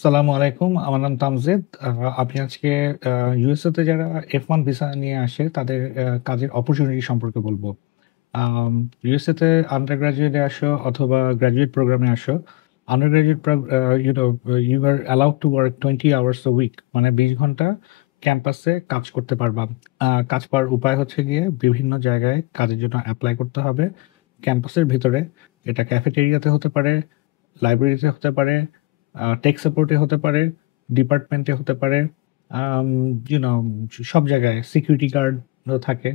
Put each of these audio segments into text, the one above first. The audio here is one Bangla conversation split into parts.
আসসালামু আলাইকুম। আমার নাম তামজিদ। আমি আজকে আ ইউএসএ তে যারা F1 ভিসা নিয়ে আসে তাদের কাজের অপরচুনিটি সম্পর্কে বলব। আম ইউএসএ তে আন্ডার গ্র্যাজুয়েট এ আসো অথবা গ্র্যাজুয়েট প্রোগ্রামে আসো। Undergraduate you are allowed to work 20 hours a week. মানে ২০ ঘন্টা ক্যাম্পাসে কাজ করতে পারবা। কাজ পাওয়ার উপায় হচ্ছে গিয়ে বিভিন্ন জায়গায় কাজের জন্য এপ্লাই করতে হবে। ক্যাম্পাসের ভিতরে এটা ক্যাফেটেরিয়াতে হতে পারে, লাইব্রেরিতে হতে পারে, টেক সাপোর্টে হতে পারে, ডিপার্টমেন্টে হতে পারে, আম ইউ নো সব জায়গায় সিকিউরিটি গার্ডও থাকে।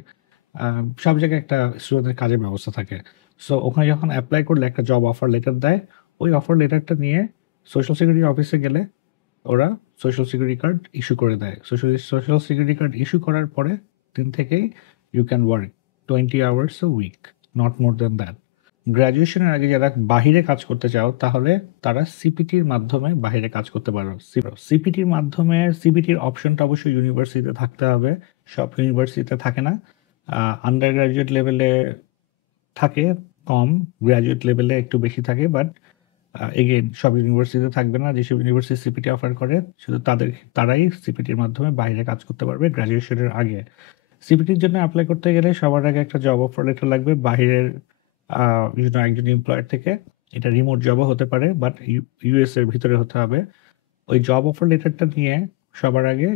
সব জায়গায় একটা স্টুডেন্টের কাজের ব্যবস্থা থাকে। সো ওখানে যখন এপ্লাই করলে একটা জব অফার লেটার দেয়। ওই অফার লেটারটা নিয়ে সোশ্যাল সিকিউরিটি অফিসে গেলে ওরা সোশ্যাল সিকিউরিটি কার্ড ইস্যু করে দেয়। সোশ্যাল সিকিউরিটি কার্ড ইস্যু করার পরের দিন থেকেই you can work 20 hours a week, not more than that. গ্র্যাজুয়েশনের আগে যারা বাহিরে কাজ করতে চাও তাহলে তারা সিপিটির মাধ্যমে বাহিরে কাজ করতে পারো। সিপিটির মাধ্যমে সিপিটির অপশনটা অবশ্যই ইউনিভার্সিটিতে থাকতে হবে। সব ইউনিভার্সিটিতে থাকে না। আন্ডার গ্র্যাজুয়েট লেভেলে থাকে কম, গ্র্যাজুয়েট লেভেলে একটু বেশি থাকে বাট এগেইন সব ইউনিভার্সিটিতে থাকবে না। যেসব ইউনিভার্সিটি সিপিটি অফার করে শুধু তারাই সিপিটির মাধ্যমে বাইরে কাজ করতে পারবে গ্র্যাজুয়েশনের আগে। সিপিটির জন্য এপ্লাই করতে গেলে সবার আগে একটা জব অফার লেটার লাগবে বাহিরের একজন এমপ্লয়ার থেকে। এটা রিমোট জবও হতে পারে বাট ইউএস এর ভিতরে হতে হবে। ওই জব অফার লেটারটা নিয়ে সবার আগে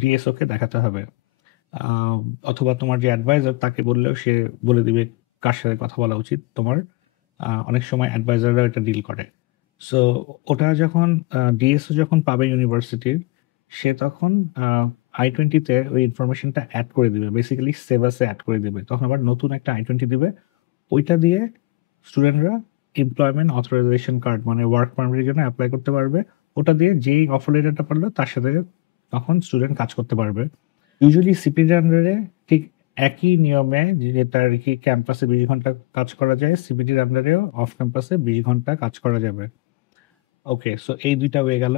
ডিএসও কে দেখাতে হবে। আম অথবা তোমার যে অ্যাডভাইজার তাকে বললেও সে বলে দিবে কার সাথে কথা বলা উচিত তোমার। অনেক সময় অ্যাডভাইজাররা এটা ডিল করে। সো ওটা যখন ডিএসও যখন পাবে ইউনিভার্সিটির, সে তখন আ I-20 তে ওই ইনফরমেশনটা এড করে দিবে। বেসিক্যালি সেভাসে এড করে দিবে। তখন আবার নতুন একটা I-20 দিবে। ওইটা দিয়ে স্টুডেন্টরা এমপ্লয়মেন্ট অথরাইজেশন কার্ড মানে ওয়ার্ক পারমিটের জন্য এপ্লাই করতে পারবে। ওটা দিয়ে যেই অফার লেটারটা পারলো তার সাথে তখন স্টুডেন্ট কাজ করতে পারবে। ইউজুয়ালি সিপিটির আন্ডারে ঠিক একই নিয়মে যেটা আরকি ক্যাম্পাসে ২০ ঘন্টা কাজ করা যায়, সিপিটির আন্ডারেও অফ ক্যাম্পাসে ২০ ঘন্টা কাজ করা যাবে। ওকে, সো এই ২ টা ওয়ে গেল।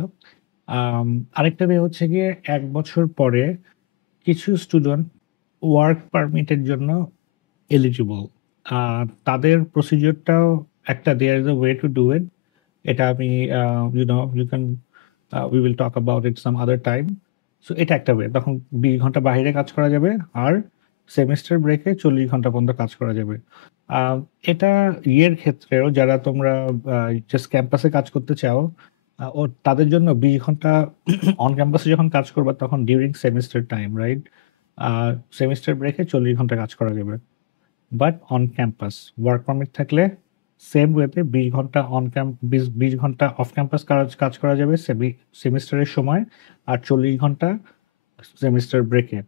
আম আরেকটা ওয়ে হচ্ছে গিয়ে ১ বছর পরে কিছু স্টুডেন্ট ওয়ার্ক পারমিটের জন্য এলিজিবল। আ তাদের প্রসিডিউরটাও একটা there is a way to do it. এটা আমি you can we will talk about it some other time. So এটা একটা ওয়ে। তখন ২০ ঘন্টা বাহিরে কাজ করা যাবে আর সেমেস্টার ব্রেকে ৪০ ঘন্টা পর্যন্ত কাজ করা যাবে। আ এটা ইয়ের ক্ষেত্রেও যারা তোমরা জাস্ট ক্যাম্পাসে কাজ করতে চাও, তাদের জন্য ২০ ঘন্টা অন ক্যাম্পাসে যখন কাজ করবা তখন ডিউরিং সেমেস্টার টাইম, রাইট? আ সেমেস্টার ব্রেকে ৪০ ঘন্টা কাজ করা যাবে। But on campus. Work permit থাকলে সেম ওয়েতে ২০ ঘন্টা অন ক্যাম্প ২০ ঘন্টা অফ ক্যাম্পাস কাজ করা যাবে সেমিস্টারের সময় আর ৪০ ঘন্টা সেমিস্টার ব্রেকে।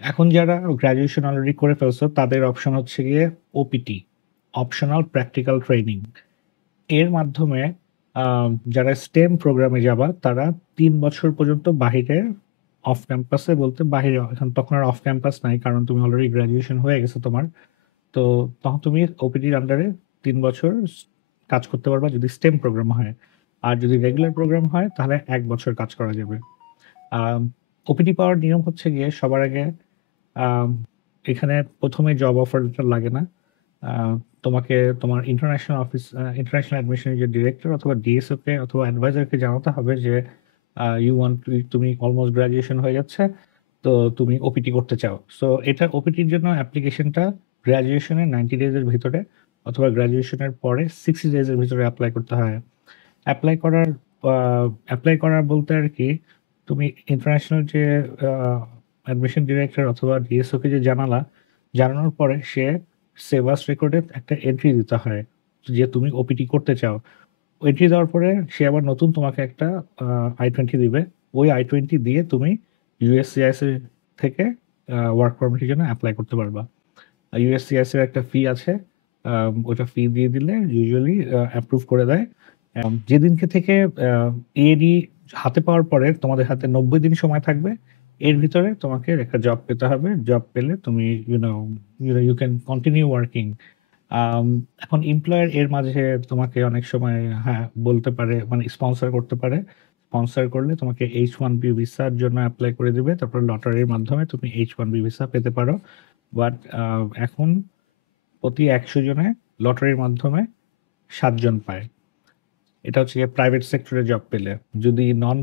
এখন যারা গ্র্যাজুয়েশন অলরেডি করে ফেলছো তাদের অপশন হচ্ছে গিয়ে ওপিটি, অপশনাল প্র্যাকটিক্যাল ট্রেনিং। এর মাধ্যমে আ যারা STEM প্রোগ্রামে যাবা তারা ৩ বছর পর্যন্ত বাহিরে অফ ক্যাম্পাসে বলতে বাহিরে এখন তখন আর অফ ক্যাম্পাস নাই কারণ তুমি অলরেডি গ্র্যাজুয়েশন হয়ে গেছে তোমার। তো তখন তুমি ওপিডির আন্ডারে ৩ বছর কাজ করতে পারবা যদি STEM প্রোগ্রাম হয়। আর যদি রেগুলার প্রোগ্রাম হয় তাহলে ১ বছর কাজ করা যাবে। আম ওপিডি পাওয়ার নিয়ম হচ্ছে গিয়ে সবার আগে আম এখানে ১ম এ জব অফার লেটার লাগে না। আ তোমাকে তোমার ইন্টারন্যাশনাল অ্যাডমিশনের যে ডিরেক্টর অথবা ডিএসও কে অথবা অ্যাডভাইজারকে জানাতে হবে যে তুমি অলমোস্ট গ্র্যাজুয়েশন হয়ে যাচ্ছে। তো তুমি ওপিটি করতে চাও। সো এটা ওপিটির জন্য অ্যাপ্লিকেশনটা গ্র্যাজুয়েশনের 90 ডেজ এর ভিতরে অথবা গ্র্যাজুয়েশনের পরে 60 ডেজ এর ভিতরে এপ্লাই করতে হয়। এপ্লাই করার আ এপ্লাই করা বলতে আরকি তুমি ইন্টারন্যাশনাল যে আ অ্যাডমিশন ডিরেক্টর অথবা ডিএসও কে যে জানানোর পরে সে সেভাস রেকর্ডে একটা এন্ট্রি দিতে হয় যে তুমি ওপিটি করতে চাও। এন্ট্রি দেওয়ার পরে সে আবার নতুন তোমাকে একটা আ I-20 দিবে। ওই I-20 দিয়ে তুমি USCIS এর থেকে ওয়ার্ক পারমিটের জন্য এপ্লাই করতে পারবা। USCIS এর একটা ফি আছে। ওটা ফি দিয়ে দিলে ইউজুয়ালি অ্যাপ্রুভ করে দেয়। যেদিনকে থেকে আ এডি হাতে পাওয়ার পরে তোমাদের হাতে ৯০ দিন সময় থাকবে। এর ভিতরে তোমাকে একটা জব পেতে হবে। জব পেলে তুমি ইউ ক্যান কন্টিনিউ ওয়ার্কিং। আম এখন এমপ্লয়ার এর মাঝে তোমাকে অনেক সময় বলতে পারে মানে স্পন্সর করতে পারে। স্পন্সর করলে তোমাকে H-1B ভিসার জন্য এপ্লাই করে দিবে। তারপর লটারির মাধ্যমে তুমি H-1B ভিসা পেতে পারো। বাট এখন প্রতি ১০০ জনে লটারির মাধ্যমে ৭ জন পায়। এটা হচ্ছে গিয়ে প্রাইভেট সেক্টরে জব পেলে। যদি নন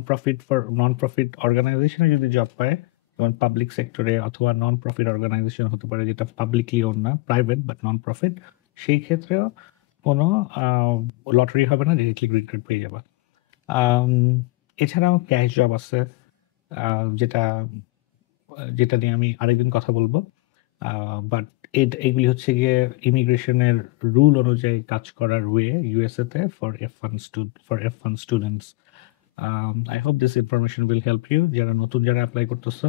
প্রফিট অর্গানাইজেশনে যদি জব পায়, যেমন পাবলিক সেক্টরে অথবা নন প্রফিট অর্গানাইজেশন হতে পারে যেটা পাবলিকলি ওন না, প্রাইভেট বাট নন প্রফিট, সেই ক্ষেত্রেও কোনো লটারি হবে না, ডিরেক্টলি গ্রিন কার্ড পেয়ে যাবা। আম এছাড়াও ক্যাশ জব আছে, যেটা যেটা নিয়ে আমি আরেকদিন কথা বলবো। বাট এগুলি হচ্ছে গিয়ে ইমিগ্রেশনের রুল অনুযায়ী কাজ করার ওয়ে ইউএসএ তে for F1 students. I hope this information will help you. যারা নতুন যারা অ্যাপ্লাই করতেছো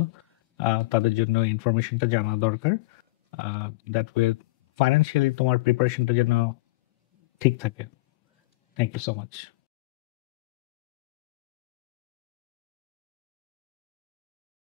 তাদের জন্য ইনফরমেশনটা জানা দরকার। দ্যাট ওয়ে ফাইন্যান্সিয়ালি তোমার প্রিপারেশনটা যেন ঠিক থাকে। Thank you so much.